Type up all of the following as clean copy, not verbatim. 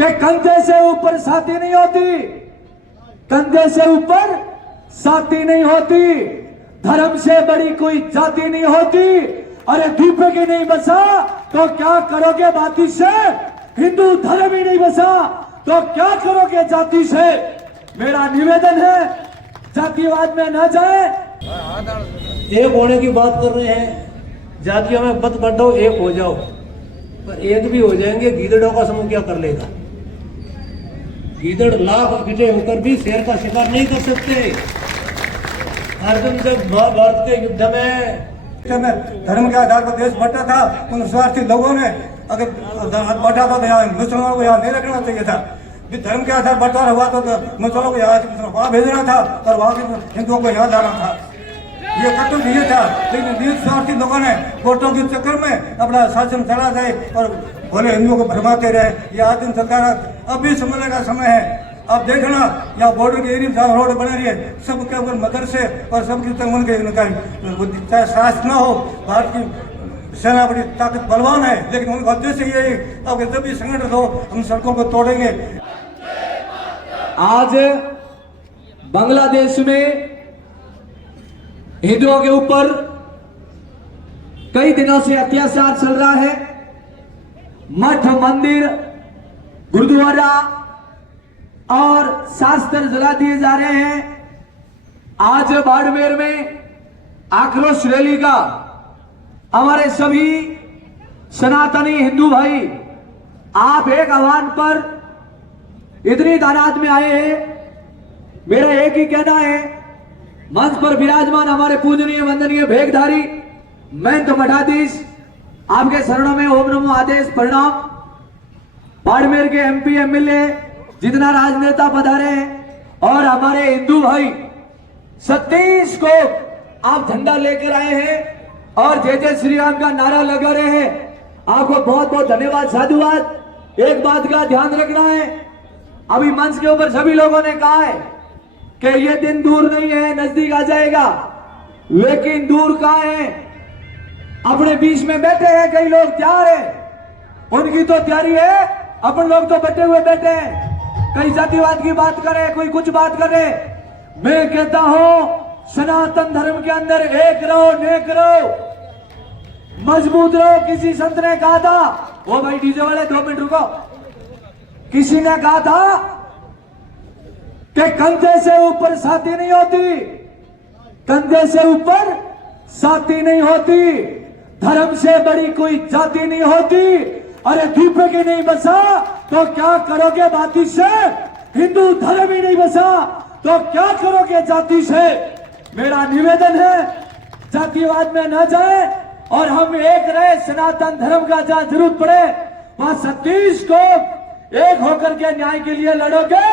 कि कंधे से ऊपर छाती नहीं होती, कंधे से ऊपर छाती नहीं होती, धर्म से बड़ी कोई जाति नहीं होती। अरे दीपक ही नहीं बसा तो क्या करोगे बाती से, हिंदू धर्म ही नहीं बसा तो क्या करोगे जाति से। मेरा निवेदन है जातिवाद में न जाए। एक होने की बात कर रहे हैं, जातियों में मत बंटो, एक हो जाओ। पर एक भी हो जाएंगे, गीदड़ों का समूह क्या कर लेगा। गीदड़ लाख इकट्ठे होकर भी शेर का शिकार नहीं कर सकते। अर्जुन जब महाभारत के युद्ध में धर्म के आधार पर देश बंटा था, उन स्वार्थी लोगों ने अगर बंटा था तो यहाँ मुसलमानों को यहाँ नहीं रखना चाहिए था। धर्म के आधार बंटवारा हुआ तो मुसलमानों को यहाँ वहाँ भेजना था और वहाँ के हिंदुओं को यहाँ लाना था। ये कटुक ये था, लेकिन स्वार्थी लोगों ने वोटों के चक्कर में अपना शासन चला जाए और भोले हिंदुओं को भरमाते रहे। ये आदिम सरकार अभी समझने का समय है। आप देखना यहाँ बॉर्डर के एरिया जहाँ रोड बना रही है, सबके ऊपर मदरसे और सबकी तंगन के चाहे साहस न हो। भारत की सेना बड़ी ताकत बलवान है, लेकिन उनका उद्देश्य यही अब जब भी संगठन हो हम सड़कों को तोड़ेंगे। आज बांग्लादेश में हिंदुओं के ऊपर कई दिनों से अत्याचार चल रहा है। मठ, मंदिर, गुरुद्वारा और शास्त्र जला दिए जा रहे हैं। आज बाड़मेर में आक्रोश रैली का हमारे सभी सनातनी हिंदू भाई आप एक आह्वान पर इतनी तादाद में आए हैं। मेरा एक ही कहना है, मंच पर विराजमान हमारे पूजनीय वंदनीय भेगधारी महंत मठाधीश, आपके शरणों में ओम नमो आदेश प्रणाम। बाड़मेर के एमपी एमएलए जितना राजनेता पधारे हैं और हमारे हिंदू भाई 27 को आप झंडा लेकर आए हैं और जय जय श्री राम का नारा लगा रहे हैं। आपको बहुत बहुत धन्यवाद, साधुवाद। एक बात का ध्यान रखना है, अभी मंच के ऊपर सभी लोगों ने कहा है कि ये दिन दूर नहीं है, नजदीक आ जाएगा। लेकिन दूर कहां है, अपने बीच में बैठे हैं कई लोग, तैयार है, उनकी तो तैयारी है, अपन लोग तो बैठे हुए बैठे हैं। कई जातिवाद की बात करे, कोई कुछ बात करे। मैं कहता हूं सनातन धर्म के अंदर एक रहो, नेक रहो, मजबूत रहो। किसी संत ने कहा था, वो भाई डीजे वाले 2 मिनट रुको, किसी ने कहा था कि कंधे से ऊपर छाती नहीं होती, कंधे से ऊपर छाती नहीं होती, धर्म से बड़ी कोई जाति नहीं होती। अरे दीपक ही नहीं बसा तो क्या करोगे बाती से, हिंदू धर्म ही नहीं बसा तो क्या करोगे जाति से। मेरा निवेदन है जातिवाद में न जाए और हम एक रहे। सनातन धर्म का जहां जरूरत पड़े वहां 27 को एक होकर के न्याय के लिए लड़ोगे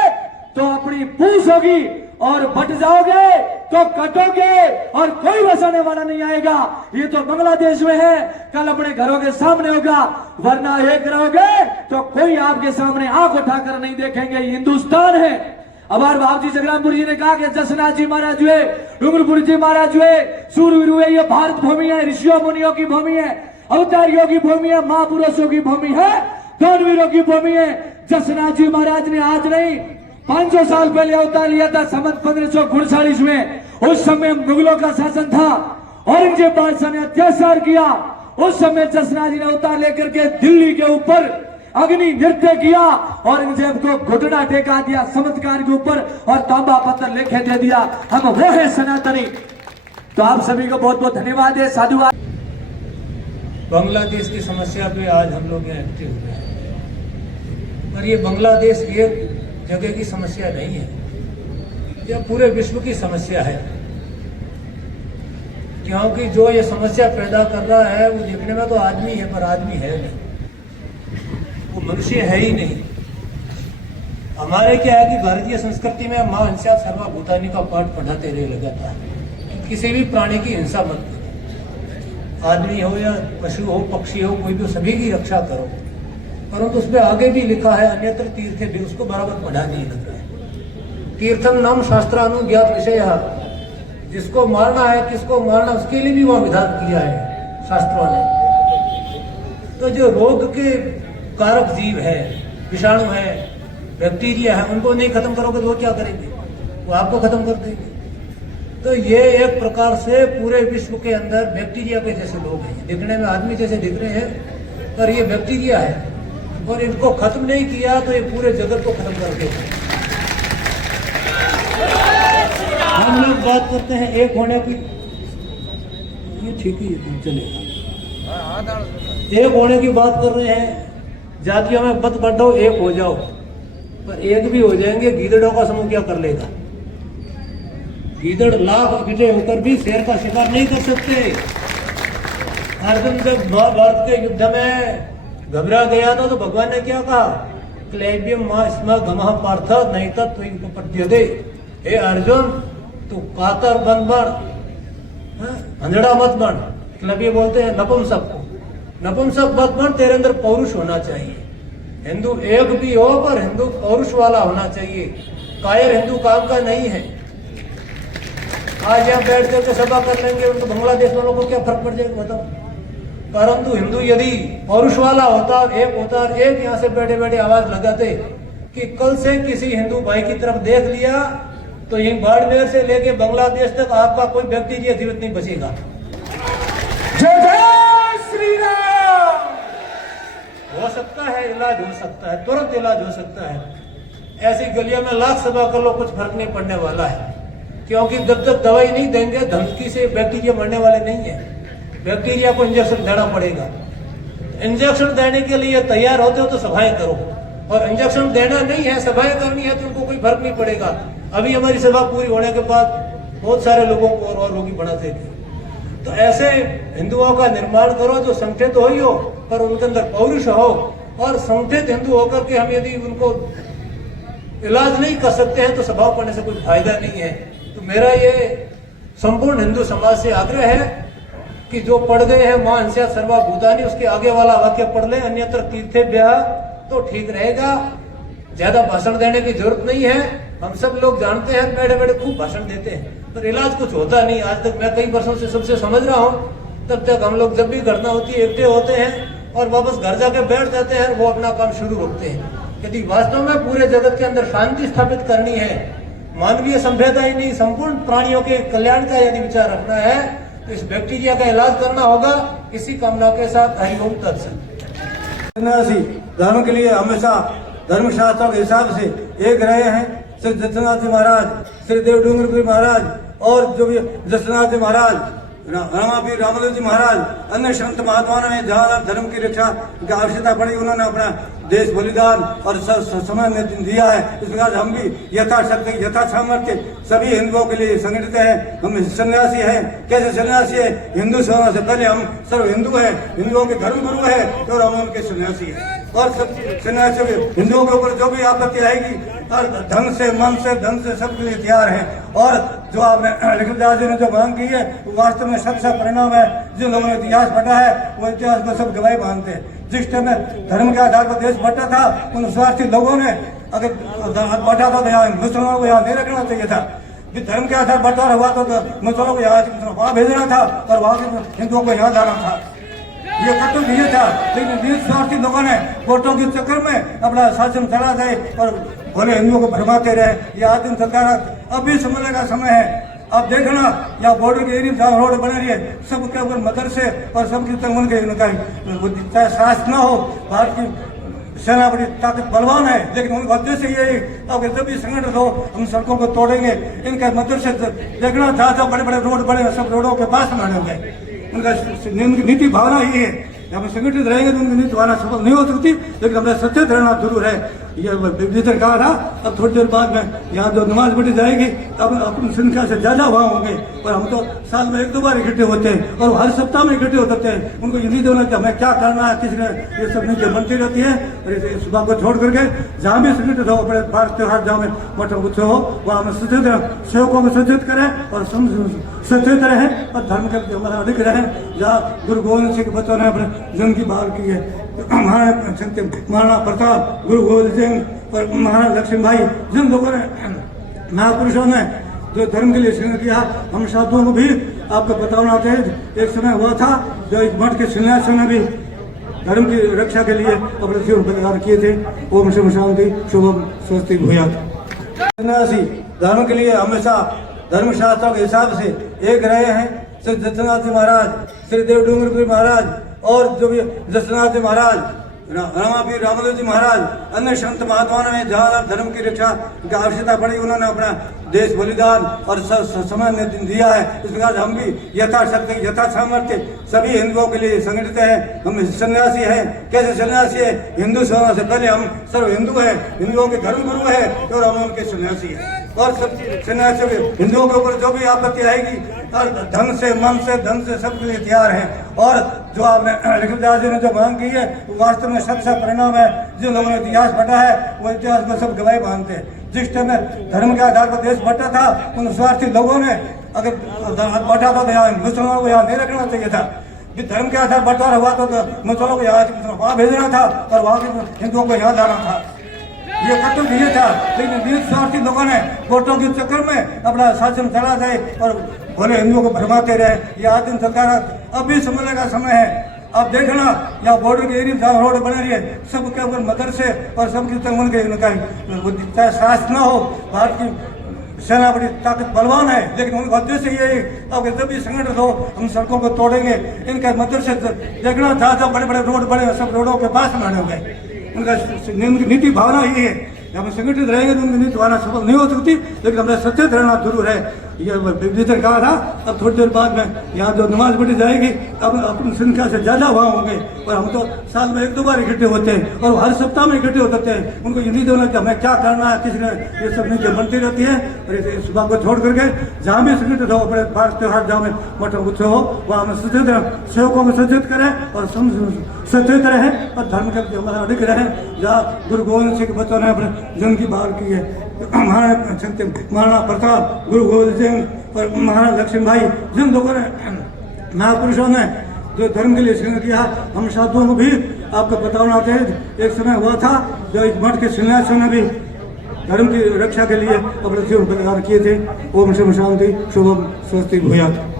तो अपनी पूछ होगी और बट जाओगे तो कटोगे और कोई बचाने वाला नहीं आएगा। ये तो बांग्लादेश में है, कल अपने घरों के सामने होगा। वरना एक रहोगे तो कोई आपके सामने आंख उठाकर नहीं देखेंगे। हिंदुस्तान है। अबार बाबू जी जगरामपुर जी ने कहा कि जसनाथ जी महाराज हुए, डूंगरपुर जी महाराज हुए, सूरवीर हुए। ये भारत भूमि है, ऋषियों मुनियों की भूमि है, अवतारियों की भूमि है, महापुरुषों की भूमि है, दानवीरों की भूमि है। जसनाथ जी महाराज ने आज नहीं 500 साल पहले अवतार लिया था, संवत 1549 में। उस समय मुगलों का शासन था, औरंगजेब बादशाह ने अत्याचार किया। उस समय जसनाथ जी ने अवतार लेकर के दिल्ली के ऊपर अग्नि नृत्य किया, औरंगजेब को घुटना टेका दिया चमत्कार के ऊपर और तांबा पत्थर लेके दे दिया। हम वो है सनातनी। तो आप सभी को बहुत बहुत धन्यवाद है, साधुवाद। बांग्लादेश की समस्या पे आज हम लोग यहाँ एक्टिव हुए हैं, पर ये बांग्लादेश एक जगह की समस्या नहीं है, यह पूरे विश्व की समस्या है। क्योंकि जो ये समस्या पैदा कर रहा है वो देखने में तो आदमी है, पर आदमी है नहीं, वो मनुष्य है ही नहीं। हमारे क्या है कि भारतीय संस्कृति में मां हिंसा सर्वभूतानी का पाठ पढ़ाते रहे लगातार। किसी भी प्राणी की हिंसा मत करो, आदमी हो या पशु हो, पक्षी हो, कोई भी, सभी की रक्षा करो। परंतु उसमें आगे भी लिखा है अन्यत्र तीर्थे भी, उसको बराबर पढ़ा नहीं लग रहा है। तीर्थम नाम शास्त्रानुज्ञात विषय, जिसको मारना है, किसको मारना, उसके लिए भी वह विधान किया है शास्त्रों ने। तो जो रोग के कारक जीव है, विषाणु है, बैक्टीरिया है, उनको नहीं खत्म करोगे तो वो क्या करेंगे? वो आपको खत्म कर देंगे। तो ये एक प्रकार से पूरे विश्व के अंदर बैक्टीरिया के जैसे लोग हैं। दिखने में आदमी जैसे दिख रहे हैं पर ये बैक्टीरिया है, और इनको खत्म नहीं किया तो ये पूरे जगत को खत्म कर देगा। हम लोग बात करते हैं एक होने की, ये ठीक ही है, चलेगा। एक होने की बात कर रहे हैं, जातियों में मत बढ़ो, एक हो जाओ। पर एक भी हो जाएंगे, गीदड़ों का समूह क्या कर लेगा? गीदड़ लाख इकट्ठे होकर भी शेर का शिकार नहीं कर सकते। अर्जुन जब महाभारत के युद्ध में घबरा गया था तो भगवान ने क्या कहा? क्लैबियम मा स्म गमः पार्थ नहीं तत्पद्यते। हे अर्जुन, तू कातर बन बन, अंधड़ा मत बन। क्लबी बोलते हैं नपुंसक को, नपुंसक मत बन, तेरे अंदर पौरुष होना चाहिए। हिंदू एक भी हो पर हिंदू पौरुष वाला होना चाहिए। कायर हिंदू काम का नहीं है। आज यहाँ बैठ करके सभा कर लेंगे, उनको बांग्लादेश वालों को क्या फर्क पड़ जाएगा बताओ? परंतु हिंदू यदि पौरुष वाला होता, एक होता, एक यहाँ से बैठे बैठे आवाज लगाते कि कल से किसी हिंदू भाई की तरफ देख लिया तो यही बाड़मेर से लेके बांग्लादेश तक आपका कोई बैक्टीरिया जीवित नहीं बचेगा। जय जय श्री राम। हो सकता है, इलाज हो सकता है, तुरंत इलाज हो सकता है। ऐसी गलियों में लाख सभा कर लो, कुछ फर्क नहीं पड़ने वाला है। क्योंकि जब तक दवाई नहीं देंगे, धमकी से बैक्टीरिया मरने वाले नहीं है। बैक्टीरिया को इंजेक्शन देना पड़ेगा। इंजेक्शन देने के लिए तैयार होते हो तो सभाएं करो, और इंजेक्शन देना नहीं है, सभाएं करनी है, तो उनको कोई फर्क नहीं पड़ेगा। अभी हमारी सभा पूरी होने के बाद बहुत सारे लोगों को और रोगी बनाते थे। तो ऐसे हिंदुओं का निर्माण करो जो संगठित हो ही हो, पर उनके अंदर पौरुष हो। और संगठित हिंदू होकर के हम यदि उनको इलाज नहीं कर सकते हैं तो सभा पढ़ने से कोई फायदा नहीं है। तो मेरा ये संपूर्ण हिंदू समाज से आग्रह है कि जो पढ़ गए हैं मां हंस्या सर्वभूतानि, उसके आगे वाला वाक्य पढ़ लें, अन्यत्र तीर्थेभ्यः, तो ठीक रहेगा। ज्यादा भाषण देने की जरूरत नहीं है। हम सब लोग जानते हैं, बैठे बैठे खूब भाषण देते हैं पर इलाज कुछ होता नहीं। आज तक मैं कई वर्षों से सबसे समझ रहा हूँ, तब तक हम लोग जब भी घटना होती है इकट्ठे होते हैं और वापस घर जाके बैठ जाते हैं, वो अपना काम शुरू रखते हैं। यदि वास्तव में पूरे जगत के अंदर शांति स्थापित करनी है, मानवीय सभ्यता ही नहीं संपूर्ण प्राणियों के कल्याण का यदि विचार रखना है, तो इस बैक्टीरिया का इलाज करना होगा। इसी कामना के साथ हरिओम तत्सत। सन्यासी धर्म के लिए हमेशा धर्मशास्त्रों के हिसाब से एक रहे हैं। श्री दत्तनाथ जी महाराज, श्री देव डूंगरपुरी महाराज, और जो भी दत्तनाथ जी महाराज, रामापीर रामदेव जी महाराज, अन्य संत महात्माओं ने जहाँ धर्म की रक्षा की आवश्यकता पड़ी, उन्होंने अपना देश बलिदान और समय में दिया है। इस प्रकार हम भी यथाशक्ति यथा सामर्थ्य सभी हिंदुओं के लिए संगठित हैं। हम सन्यासी हैं। कैसे सन्यासी है? हिंदू होने से पहले हम सर्व हिंदू हैं, हिंदुओं के धर्म गुरु है और हम उनके सन्यासी हैं। और सब सन्यासी हिंदुओं के ऊपर जो भी आपत्ति आएगी, और ढंग से, मन से, धन से सबके लिए तैयार है। और जो आपने लिखितदास जी ने जो मांग की है, वो वास्तव में सच्चा परिणाम है। जिन लोगों ने इतिहास पढ़ा है वो इतिहास को सब गवाही मानते हैं। जिस टाइम में धर्म के आधार पर देश बंटा था, उन स्वार्थी लोगों ने अगर बंटा था तो यहाँ मुसलमानों को यहाँ नहीं रखना चाहिए था। धर्म के आधार बंटवारा हुआ तो मुसलमानों को यहाँ वहाँ भेजना था और वहाँ के हिंदुओं को यहाँ जाना था। ये कर्तव्य ये था। लेकिन स्वार्थी लोगों ने वोटों के चक्कर में अपना शासन चला गए और भले हिंदुओं को भरमाते रहे। ये आदिम सरकार अब भी समझने का समय है। अब देखना या बॉर्डर के एरिया जहाँ रोड बना रही है, सबके ऊपर मदरसे और सबकी तंगन के चाहे शास्त्र न हो, भारत की सेना बड़ी ताकत बलवान है, लेकिन उनका उद्देश्य यही अगर जब भी संगठन हो हम सड़कों को तोड़ेंगे। इनका मदरसे देखना जहाँ बड़े बड़े रोड बने, सब रोडों के पास बने होंगे। उनका नीति भावना यही है। हम संगठित रहेंगे तो उनकी नीति भावना सफल नहीं हो सकती, लेकिन हमें सचेत रहना जरूर है। ये विजय कहा था। अब थोड़ी देर बाद में यहाँ जो नमाज पढ़ी जाएगी, अब अपनी संख्या से ज्यादा वहाँ होंगे। और हम तो साल में 1-2 बार इकट्ठे होते हैं और हर सप्ताह में इकट्ठे होते हैं। उनको ये नहीं देना कि हमें क्या करना है, किसने, ये सब नीचे बनती रहती है। और इस बात को छोड़ करके जहाँ भी संगठित हो, अपने भारत त्योहार जहाँ में मठ उत्सव हो, वहाँ हमें सचेत सेवकों को सचेत करें और सचेत रहें और धर्म के हमारा अधिक रहें। जहाँ गुरु गोविंद सिंह के बच्चों ने अपने जन्म की बात की है, महाराणा प्रताप, गुरु गोविंद सिंह और महाराणा लक्ष्मी भाई, जिन लोगों ने महापुरुषों ने जो धर्म के लिए संघर्ष किया, हम साधुओं को भी आपको बताना चाहिए। एक समय हुआ था जो एक मठ के सन्यासियों ने भी धर्म की रक्षा के लिए अपने जीवन बलिदान किए थे। ओम शिव शांति शुभम स्वस्ति भूयात। सन्यासी धर्म के लिए हमेशा धर्म शास्त्रों के हिसाब से एक रहे हैं। श्री दत्तनाथ जी महाराज, श्री देव डूंगरपुरी महाराज और जो भी दत्तनाथ जी महाराज, रामापीर रामदेव जी महाराज, अन्य संत महात्माओं ने जहाँ धर्म की रक्षा की आवश्यकता पड़ी उन्होंने अपना देश बलिदान और समय में दिया है। इस प्रकार हम भी यथाशक्ति यथा सामर्थ्य सभी हिंदुओं के लिए संगठित हैं। हम सन्यासी हैं। कैसे सन्यासी है? हिंदू होने से पहले हम सर्व हिंदू हैं, हिंदुओं के धर्म गुरु है और हम उनके सन्यासी हैं। और सब सन्यासियों के हिंदुओं के ऊपर जो भी आपत्ति आएगी और ढंग से मन से धन से सबके लिए तैयार है। और जो आपने लिखितदास जी ने जो मांग की है वो वास्तव में सच्चा परिणाम है। जिन लोगों ने इतिहास पढ़ा है वो इतिहास को सब गवाही मानते हैं। जिस टाइम में धर्म के आधार पर देश बटा था उन स्वार्थी लोगों ने अगर बटा था तो यहाँ मुसलमानों को यहाँ नहीं रखना चाहिए था। धर्म के आधार बंटवारा हुआ तो मुसलमानों को यहाँ वहाँ भेजना था और वहाँ के हिंदुओं को यहाँ लाना था। ये कर्तव्य ये था। लेकिन वीर स्वार्थी लोगों ने वोटों के चक्कर में अपना शासन चला जाए और भले हिंदुओं को भरमाते रहे। ये आदिम सरकार अभी समझने का समय है। आप देखना यहाँ बॉर्डर के एरिया जहाँ रोड बना रही है सबके ऊपर मदरसे और सबकी तंगन के चाहे शास्त्र न हो। भारत की सेना बड़ी ताकत बलवान है लेकिन उनका उद्देश्य ये है अब जब भी संगठित हो हम सड़कों को तोड़ेंगे। इनका मदरसे देखना जहाँ बड़े बड़े रोड बने सब रोडों के पास बनाने होंगे। उनका नीति भावना यही है। हम संगठित रहेंगे तो उनकी नीति भावना सफल नहीं हो सकती। लेकिन हमें सचेत रहना जरूर है। ये विभीषण कहा था। अब थोड़ी देर बाद में यहाँ जो नमाज पढ़ी जाएगी अब अपनी संख्या से ज्यादा वहाँ होंगे। और हम तो साल में 1-2 बार इकट्ठे होते हैं और हर सप्ताह में इकट्ठे होते हैं। उनको ये नीति होना कि हमें क्या करना है किसी ने ये सब नीति बनती रहती है। और इस बात को छोड़ करके जहाँ भी संगठित हो अपने भारत त्योहार जहाँ में मठ उत्सव हो वहाँ हमें सचेत सेवकों को सचेत करें और सचेत रहें और धर्म के हमारा अडिग रहें। जहाँ गुरु गोविंद सिंह के बच्चों ने अपने जन्म की बात की है। महाराणा प्रताप, गुरु गोविंद सिंह और महाराणा लक्ष्मण भाई जिन लोगों ने महापुरुषों ने जो धर्म के लिए संघर्ष किया हम साधुओं को भी आपको बताना चाहिए। एक समय हुआ था जो एक मठ के सन्यासियों ने भी धर्म की रक्षा के लिए अपने जीवन बलिदान किए थे। ओम शिव शांति शुभम स्वस्ति भूयात।